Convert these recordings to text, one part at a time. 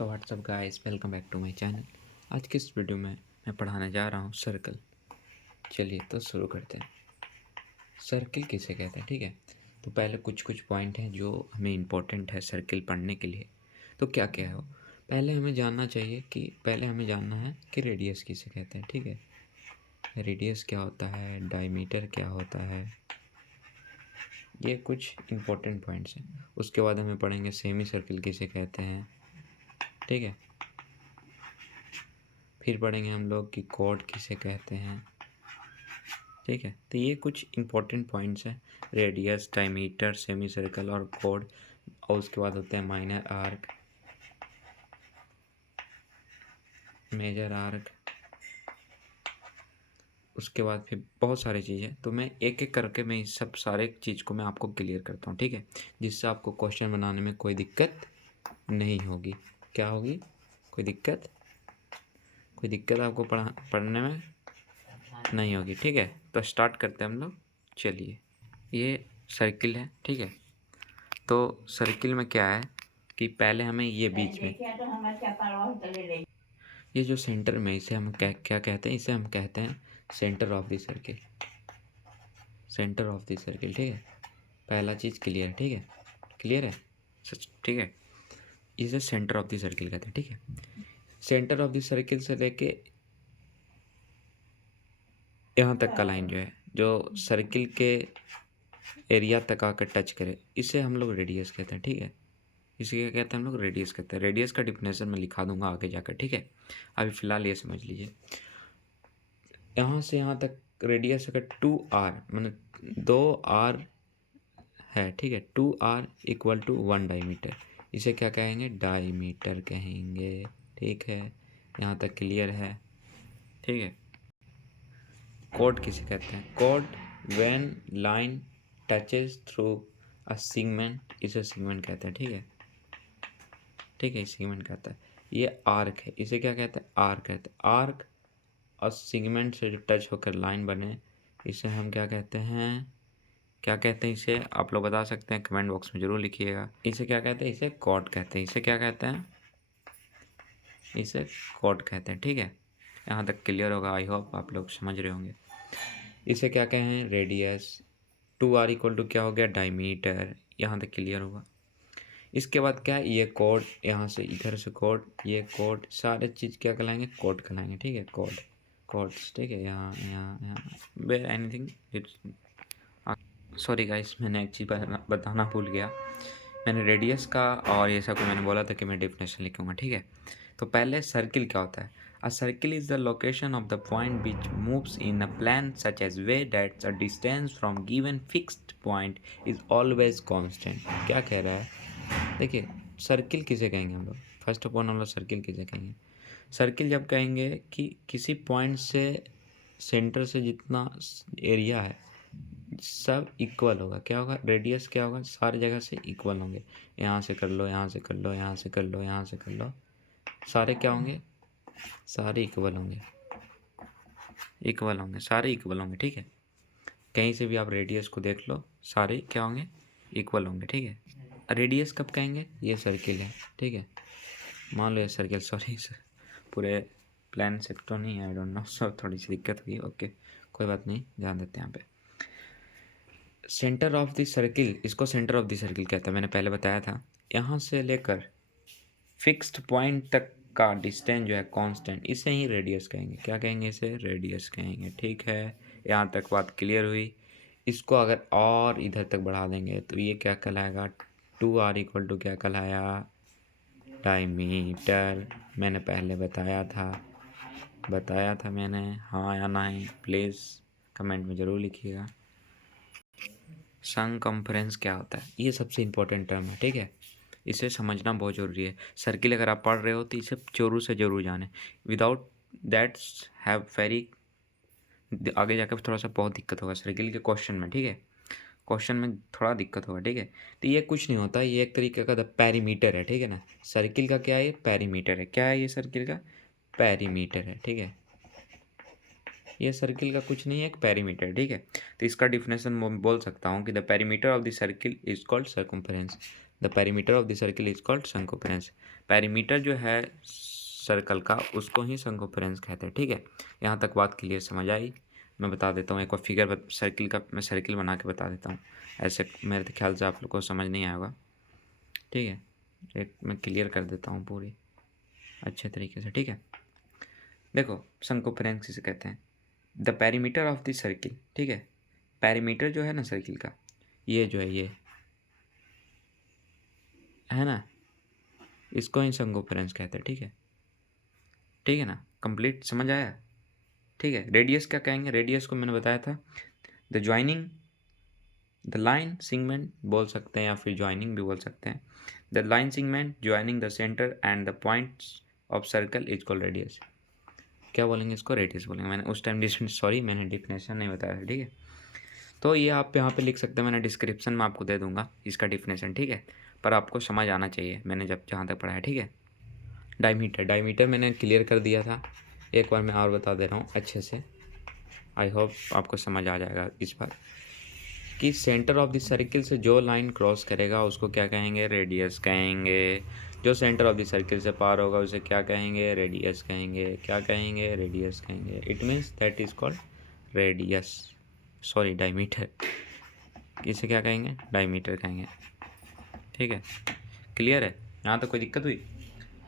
So what's up guys, welcome back to my channel. आज की इस वीडियो में मैं पढ़ाने जा रहा हूँ सर्कल। चलिए तो शुरू करते हैं। सर्कल किसे कहते हैं, ठीक है। तो पहले कुछ पॉइंट हैं जो हमें इम्पोर्टेंट है सर्कल पढ़ने के लिए। तो क्या क्या है वो, पहले हमें जानना है कि रेडियस किसे कहते हैं, ठीक है। रेडियस क्या होता है, डायमीटर क्या होता है, ये कुछ इम्पोर्टेंट पॉइंट्स हैं। उसके बाद हमें पढ़ेंगे सेमी सर्कल किसे कहते हैं, ठीक है। फिर पढ़ेंगे हम लोग कि कॉर्ड किसे कहते हैं, ठीक है। तो ये कुछ इंपॉर्टेंट पॉइंट्स हैं, रेडियस, डायमीटर, सेमी सर्कल और कॉर्ड। और उसके बाद होते हैं माइनर आर्क, मेजर आर्क, उसके बाद फिर बहुत सारी चीज़ें। तो मैं एक एक करके मैं इस सब सारे चीज़ को मैं आपको क्लियर करता हूँ, ठीक है, जिससे आपको क्वेश्चन बनाने में कोई दिक्कत नहीं होगी। क्या होगी? कोई दिक्कत आपको पढ़ने में नहीं होगी, ठीक है। तो स्टार्ट करते हैं हम लोग। चलिए, ये सर्किल है, ठीक है। तो सर्किल में क्या है कि पहले हमें ये बीच में ये जो सेंटर में, इसे हम क्या कहते हैं, इसे हम कहते हैं centre of the circle. Centre of the circle, ठीक है। पहला चीज़ क्लियर है, ठीक है। क्लियर है सच, ठीक है। इसे सेंटर ऑफ द सर्किल कहते हैं, ठीक है। सेंटर ऑफ द सर्किल से लेके यहाँ तक का लाइन जो है, जो सर्किल के एरिया तक आकर टच करे, इसे हम लोग रेडियस कहते हैं, ठीक है। इसे क्या कहते हैं हम लोग? रेडियस कहते हैं। रेडियस का डिफिनेशन मैं लिखा दूंगा आगे जाकर, ठीक है। अभी फ़िलहाल ये समझ लीजिए, यहाँ से यहाँ तक रेडियस अगर 2r मतलब 2r है, ठीक है। 2r इक्वल टू 1 डायमीटर, इसे क्या कहेंगे? डायमीटर कहेंगे, ठीक है। यहाँ तक क्लियर है, ठीक है। कॉर्ड किसे कहते हैं? Chord when line touches through a segment, इसे सेगमेंट कहते हैं, ठीक है। ठीक है, सेगमेंट कहता है। ये आर्क है, इसे क्या कहते हैं? आर्क कहते हैं। आर्क और सेगमेंट से जो टच होकर लाइन बने, इसे हम क्या कहते हैं? क्या कहते हैं इसे? आप लोग बता सकते हैं, कमेंट बॉक्स में ज़रूर लिखिएगा। इसे क्या कहते हैं? इसे कॉर्ड कहते हैं। इसे क्या कहते हैं? इसे कॉर्ड कहते हैं, ठीक है। यहाँ तक क्लियर होगा, आई होप आप लोग समझ रहे होंगे। इसे क्या कहें? रेडियस। 2r इक्वल टू क्या हो गया? डायमीटर। यहाँ तक क्लियर होगा। इसके बाद क्या है? ये कॉर्ड, यहाँ से इधर से कॉर्ड, ये कॉर्ड, सारे चीज़ क्या कहलाएंगे? कॉर्ड कहलाएंगे, ठीक है। कॉर्ड्स, ठीक है। यहाँ यहाँ यहाँ wear anything it's. Sorry guys, मैंने एक चीज़ बताना भूल गया। मैंने रेडियस का और ये सब को मैंने बोला था कि मैं डेफिनेशन लिखूँगा, ठीक है। तो पहले सर्किल क्या होता है? A circle is the location of the point which moves in a plane such as way that a distance from given fixed point is always constant. क्या कह रहा है? देखिए, सर्किल किसे कहेंगे हम लोग? फर्स्ट ऑफ ऑल हम लोग सर्किल किसे कहेंगे? सर्किल जब कहेंगे कि किसी पॉइंट से, सेंटर से जितना एरिया है सब इक्वल होगा। क्या होगा? रेडियस क्या होगा? सारी जगह से इक्वल होंगे। यहाँ से कर लो, यहाँ से कर लो, यहाँ से कर लो, यहाँ से कर लो, सारे क्या होंगे? सारे इक्वल होंगे, सारे इक्वल होंगे, ठीक है। कहीं से भी आप रेडियस को देख लो, सारे क्या होंगे? इक्वल होंगे, ठीक है। रेडियस कब कहेंगे? ये सर्किल है, ठीक है। मान लो ये सर्किल, सॉरी पूरे प्लान से तो नहीं है, आई डोंट नो, सब थोड़ी सी दिक्कत हुई, ओके कोई बात नहीं, ध्यान देते हैं यहाँ पे। सेंटर ऑफ द सर्किल, इसको सेंटर ऑफ द सर्किल कहता है, मैंने पहले बताया था। यहाँ से लेकर फिक्स्ड पॉइंट तक का डिस्टेंस जो है कांस्टेंट, इसे ही रेडियस कहेंगे। क्या कहेंगे? इसे रेडियस कहेंगे, ठीक है। यहाँ तक बात क्लियर हुई। इसको अगर और इधर तक बढ़ा देंगे तो ये क्या कहलाएगा? 2r इक्वल टू क्या कहलाया? डायमीटर। मैंने पहले बताया था मैंने, हाँ या नहीं प्लीज़ कमेंट में ज़रूर लिखिएगा। सरकमफ्रेंस क्या होता है? ये सबसे इम्पोर्टेंट टर्म है, ठीक है। इसे समझना बहुत ज़रूरी है। सर्किल अगर आप पढ़ रहे हो तो इसे ज़रूर से ज़रूर जाने। विदाउट दैट्स हैव वेरी, आगे जाकर थोड़ा सा बहुत दिक्कत होगा सर्किल के क्वेश्चन में, ठीक है। क्वेश्चन में थोड़ा दिक्कत होगा, ठीक है। तो ये कुछ नहीं होता, ये एक तरीके का पेरीमीटर है, ठीक है ना। सर्किल का क्या है? ये पेरीमीटर है। क्या है ये? सर्किल का पेरीमीटर है, ठीक है। ये सर्किल का कुछ नहीं है, एक पेरीमीटर, ठीक है। तो इसका डिफिनेशन मैं बोल सकता हूँ कि the perimeter of the circle is called circumference. The perimeter of the circle is called circumference. Perimeter जो है सर्कल का उसको ही सर्कम्फ्रेंस कहते हैं, ठीक है। यहाँ तक बात क्लियर समझ आई। मैं बता देता हूँ एक बार फिगर सर्किल का, मैं सर्किल बना के बता देता हूँ। ऐसे मेरे ख्याल से आप लोग को समझ नहीं आएगा, ठीक है। एक मैं क्लियर कर देता हूँ पूरी अच्छे तरीके से, ठीक है। देखो सर्कम्फ्रेंस किसे कहते हैं, the perimeter of the circle, ठीक है। पेरीमीटर जो है ना सर्किल का, ये जो है ये है ना, इसको ही सर्कम्फ्रेंस कहते हैं, ठीक है। ठीक है ना, कंप्लीट समझ आया, ठीक है। रेडियस क्या कहेंगे, रेडियस को मैंने बताया था the joining, the line segment बोल सकते हैं या फिर ज्वाइनिंग भी बोल सकते हैं। The line segment joining the centre and the points of circle is called radius. क्या बोलेंगे इसको, रेडियस बोलेंगे। मैंने उस टाइम मैंने डिफिनेशन नहीं बताया था, ठीक है। तो ये आप यहाँ पे लिख सकते हैं, मैंने डिस्क्रिप्शन में आपको दे दूंगा इसका डिफिनेशन, ठीक है। पर आपको समझ आना चाहिए, मैंने जब जहाँ तक पढ़ा है, ठीक है। डायमीटर मैंने क्लियर कर दिया था, एक बार मैं और बता दे रहा हूँ अच्छे से। आई होप आपको समझ आ जाएगा इस बार कि सेंटर ऑफ द सर्किल से जो लाइन क्रॉस करेगा उसको क्या कहेंगे, रेडियस कहेंगे। जो सेंटर ऑफ द सर्किल से पार होगा उसे क्या कहेंगे, रेडियस कहेंगे। क्या कहेंगे, रेडियस कहेंगे। It means that is called radius, sorry diameter. इसे क्या कहेंगे, डायमीटर कहेंगे, ठीक है। क्लियर है, यहाँ तो कोई दिक्कत हुई,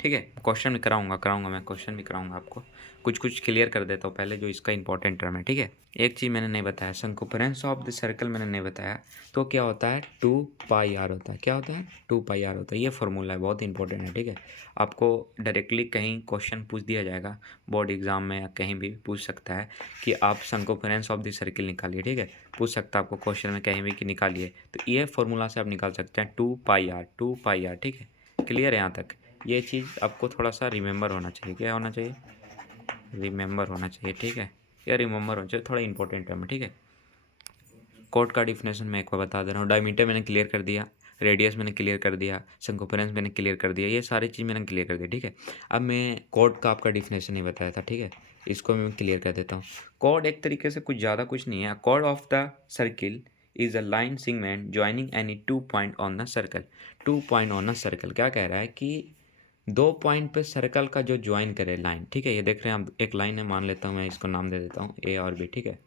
ठीक है। क्वेश्चन भी कराऊंगा मैं क्वेश्चन भी कराऊंगा आपको। कुछ क्लियर कर देता हूँ पहले जो इसका इंपॉर्टेंट टर्म है, ठीक है। एक चीज़ मैंने नहीं बताया, सर्कम्फ्रेंस ऑफ द सर्कल मैंने नहीं बताया। तो क्या होता है, 2πr होता है। क्या होता है, 2πr होता है। ये फॉर्मूला है, बहुत इंपॉर्टेंट है, ठीक है। आपको डायरेक्टली कहीं क्वेश्चन पूछ दिया जाएगा बोर्ड एग्जाम में या कहीं भी पूछ सकता है कि आप सर्कम्फ्रेंस ऑफ द सर्किल निकालिए, ठीक है। पूछ सकता है आपको क्वेश्चन में कहीं भी कि निकालिए, तो ये फॉर्मूला से आप निकाल सकते हैं 2πr, ठीक है। क्लियर है यहाँ तक। ये चीज़ आपको थोड़ा सा रिमेंबर होना चाहिए। क्या होना चाहिए, रिमेंबर होना चाहिए, ठीक है। या रिमेंबर होना चाहिए, थोड़ा इंपॉर्टेंट टर्म है, ठीक है। कोड का डिफिनेशन मैं एक बार बता दे रहा हूँ। डायमीटर मैंने क्लियर कर दिया, रेडियस मैंने क्लियर कर दिया, सर्कम्फ्रेंस मैंने क्लियर कर दिया, ये सारी चीज़ मैंने क्लियर कर दी, ठीक है। अब मैं कोड का आपका डिफिनेशन नहीं बताया था, ठीक है। इसको मैं क्लियर कर देता हूँ। कोड एक तरीके से कुछ ज़्यादा कुछ नहीं है। Code of the circle is a line segment joining any 2 point on the circle. 2 point on the circle क्या कह रहा है कि 2 पॉइंट पे सर्कल का जो ज्वाइन करे लाइन, ठीक है। ये देख रहे हैं आप, एक लाइन है, मान लेता हूँ मैं, इसको नाम दे देता हूँ ए और बी, ठीक है।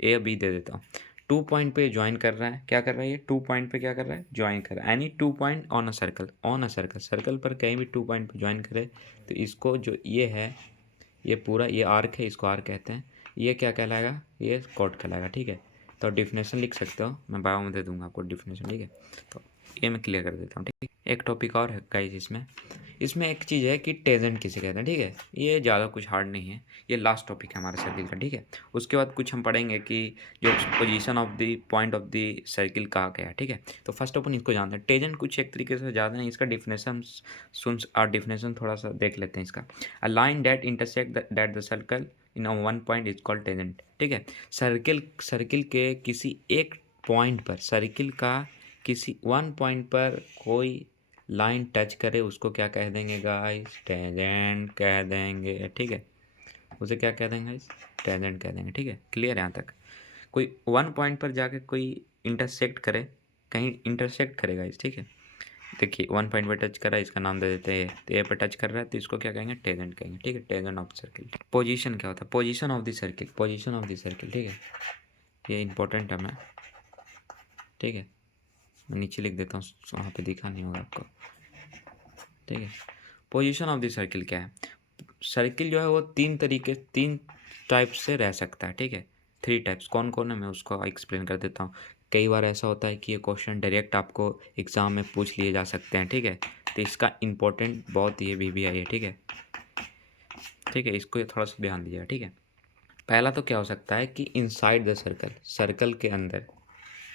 ए और बी दे देता हूँ। 2 पॉइंट पे ज्वाइन कर रहा है, क्या कर रहा है ये, 2 पॉइंट पे क्या कर रहा है, ज्वाइन कर रहा है। Any 2 point on a circle, circle पर कहीं भी 2 पॉइंट पे ज्वाइन करे तो इसको जो ये है, ये पूरा ये आर्क है, इसको आर्क कहते हैं। ये क्या कहलाएगा, ये कॉर्ड कहलाएगा, ठीक है। तो डिफिनेशन लिख सकते हो, मैं बायो में दे दूंगा आपको डिफिनेशन, ठीक है। तो ये मैं क्लियर कर देता हूँ, ठीक है। एक टॉपिक और है गाइस इसमें एक चीज़ है कि टेजेंट किसे कहते हैं, ठीक है। ये ज़्यादा कुछ हार्ड नहीं है, ये लास्ट टॉपिक है हमारे सर्किल का, ठीक है। उसके बाद कुछ हम पढ़ेंगे कि जो position of the point of the circle कहा गया है, ठीक है। तो फर्स्ट अपन इसको जानते हैं। टेजेंट कुछ एक तरीके से ज़्यादा नहीं, इसका डिफिनेशन डिफिनेशन थोड़ा सा देख लेते हैं इसका। A line date intersect that the circle in one point is called tangent, ठीक है। सर्किल के किसी एक पॉइंट पर, सर्किल का किसी वन पॉइंट पर कोई लाइन टच करे उसको क्या कह देंगे गाइस, टेंजेंट कह देंगे, ठीक है। उसे क्या कह देंगे गाइस, टेंजेंट कह देंगे, ठीक है। क्लियर है यहाँ तक। कोई वन पॉइंट पर जाके कोई इंटरसेक्ट करे, कहीं इंटरसेक्ट करेगा इस, ठीक है। देखिए वन पॉइंट पर टच कर रहा है, इसका नाम दे देते हैं। तो ए पर टच कर रहा है तो इसको क्या कहेंगे, टेंजेंट कहेंगे, ठीक है। Tangent of circle. पोजीशन क्या होता है, position of the circle, position of the circle, ठीक है। ये इंपॉर्टेंट टर्म है, ठीक है। मैं नीचे लिख देता हूँ, वहाँ पे दिखा नहीं होगा आपको, ठीक है। पोजीशन ऑफ द सर्किल क्या है, सर्किल जो है वो तीन टाइप से रह सकता है, ठीक है। 3 टाइप्स कौन कौन है मैं उसको एक्सप्लेन कर देता हूँ। कई बार ऐसा होता है कि ये क्वेश्चन डायरेक्ट आपको एग्ज़ाम में पूछ लिए जा सकते हैं, ठीक है। तो इसका इम्पोर्टेंट बहुत ये VBI है, ठीक है, ठीक है। इसको थोड़ा सा ध्यान दीजिएगा, ठीक है। पहला तो क्या हो सकता है कि इनसाइड द सर्कल, सर्कल के अंदर,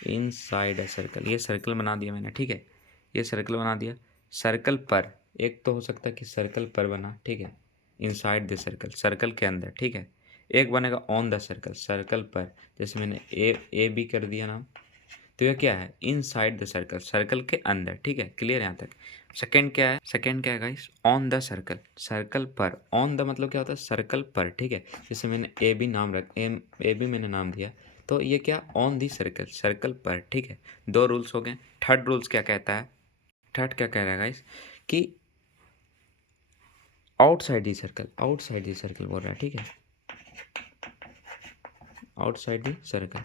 इनसाइड अ सर्कल, ये सर्कल बना दिया मैंने, ठीक है। ये सर्कल बना दिया, सर्कल पर, एक तो हो सकता है कि सर्कल पर बना, ठीक है, इनसाइड द सर्कल, सर्कल के अंदर, ठीक है। एक बनेगा ऑन द सर्कल, सर्कल पर, जैसे मैंने ए बी कर दिया नाम, तो यह क्या है, इनसाइड द सर्कल, सर्कल के अंदर, ठीक है। क्लियर है यहाँ तक। सेकंड क्या है, guys, on the circle, circle पर। ऑन द मतलब क्या होता है, सर्कल पर, ठीक है। जैसे मैंने ए बी मैंने नाम दिया, तो ये क्या, ऑन दी सर्कल, सर्कल पर, ठीक है। 2 रूल्स हो गए। थर्ड रूल्स क्या कहता है, थर्ड क्या कह रहा है गाइस कि आउटसाइड दी सर्कल बोल रहा है, ठीक है, आउटसाइड दी सर्कल,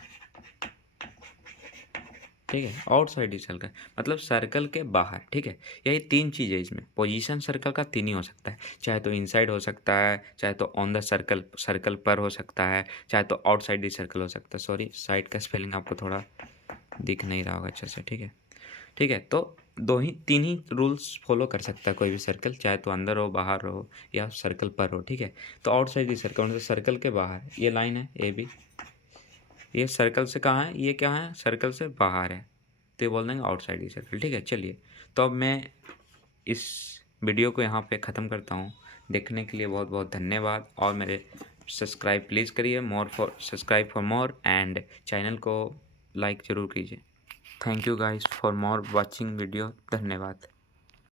ठीक है, आउटसाइड दी सर्कल मतलब सर्कल के बाहर, ठीक है। यही तीन चीज़ है इसमें, पोजीशन सर्कल का तीन ही हो सकता है, चाहे तो इनसाइड हो सकता है, चाहे तो ऑन द सर्कल पर हो सकता है, चाहे तो आउटसाइड दी सर्कल हो सकता है। सॉरी, साइड का स्पेलिंग आपको थोड़ा दिख नहीं रहा होगा अच्छे से, ठीक है, ठीक है। तो तीन ही रूल्स फॉलो कर सकता है कोई भी सर्कल, चाहे तो अंदर हो, बाहर हो या सर्कल पर हो, ठीक है। तो आउटसाइड दी सर्कल मतलब सर्कल के बाहर, ये लाइन है ए बी, ये सर्कल से कहाँ है, ये क्या है, सर्कल से बाहर है, तो ये बोल देंगे आउटसाइड दी सर्कल, ठीक है। चलिए, तो अब मैं इस वीडियो को यहाँ पे ख़त्म करता हूँ। देखने के लिए बहुत बहुत धन्यवाद, और मेरे सब्सक्राइब प्लीज़ करिए, subscribe for more, and channel को लाइक ज़रूर कीजिए। Thank you guys for more watching video. धन्यवाद।